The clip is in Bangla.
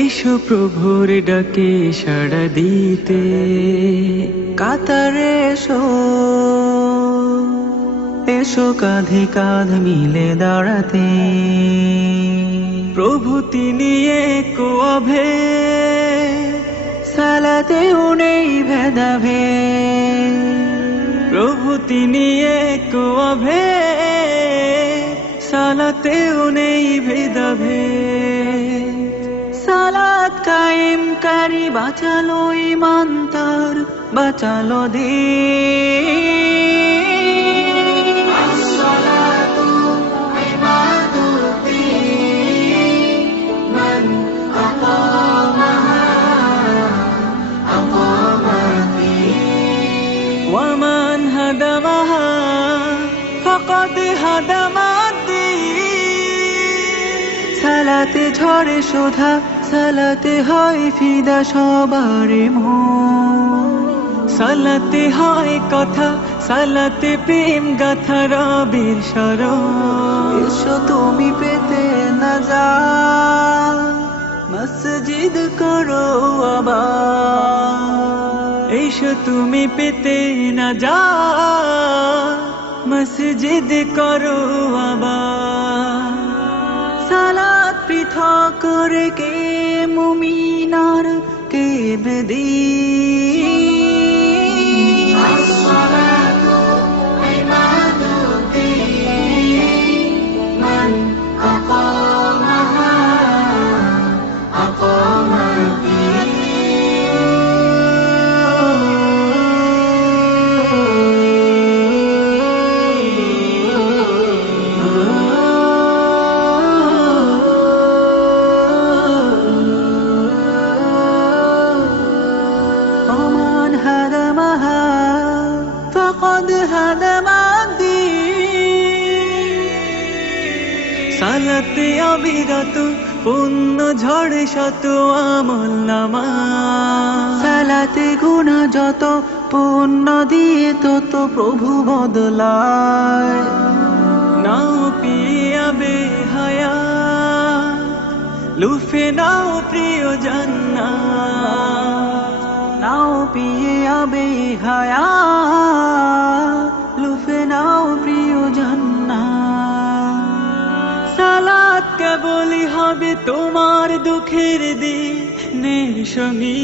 এসো প্রভুর ডাকে সাড়া দিতে, কাতারে এসো, এসো কাঁধে কাঁধ মিলে দাঁড়াতে। প্রভু তিনি এক অভেদ, সালাতেও নেই ভেদাভেদ। প্রভু তিনি এক অভেদ, সালাতেও নেই ভেদাভেদ। সালাত কায়েম কারি বাঁচালো ঈমান তার, বাঁচালো দ্বীন। আসসালাতু ইমাদুদ্দীন, মান আকামাহা আকামাদ্দীন, ওয়া মান হাদামাহা ফাকাদ হাদামাদ্দীন। সালাতে ঝরে শোধা, সালাতে হয় ফিদা সবার মন। সালাতে হয় কথা, সালাতে প্রেম গাথা রবের শরণ। এসো তুমি পেতে নাজাত, মসজিদ করো আবাদ। এসো তুমি পেতে নাজাত, মসজিদ করো আবাদ। সালাত পৃথক করে কে মুমিনার কে বেদীন। আসসালাতু ইমাদুদ্দীন, মান আকামাহা আকামাদ্দীন। সালাতে অবিরত পুণ্য ঝড়ে শত আমল নামা। সালাতে গুনাহ যত, পুণ্য দিয়ে তত প্রভু বদলায়। নাও পিয়া বেহায়া, লুফে নাও প্রিয় জান্নাত। নাও পিয়া বেহায়া, লুফে নাও প্রিয় জান্নাত। সালাত কেবলই হবে তোমার দুঃখের দিনের সঙ্গী।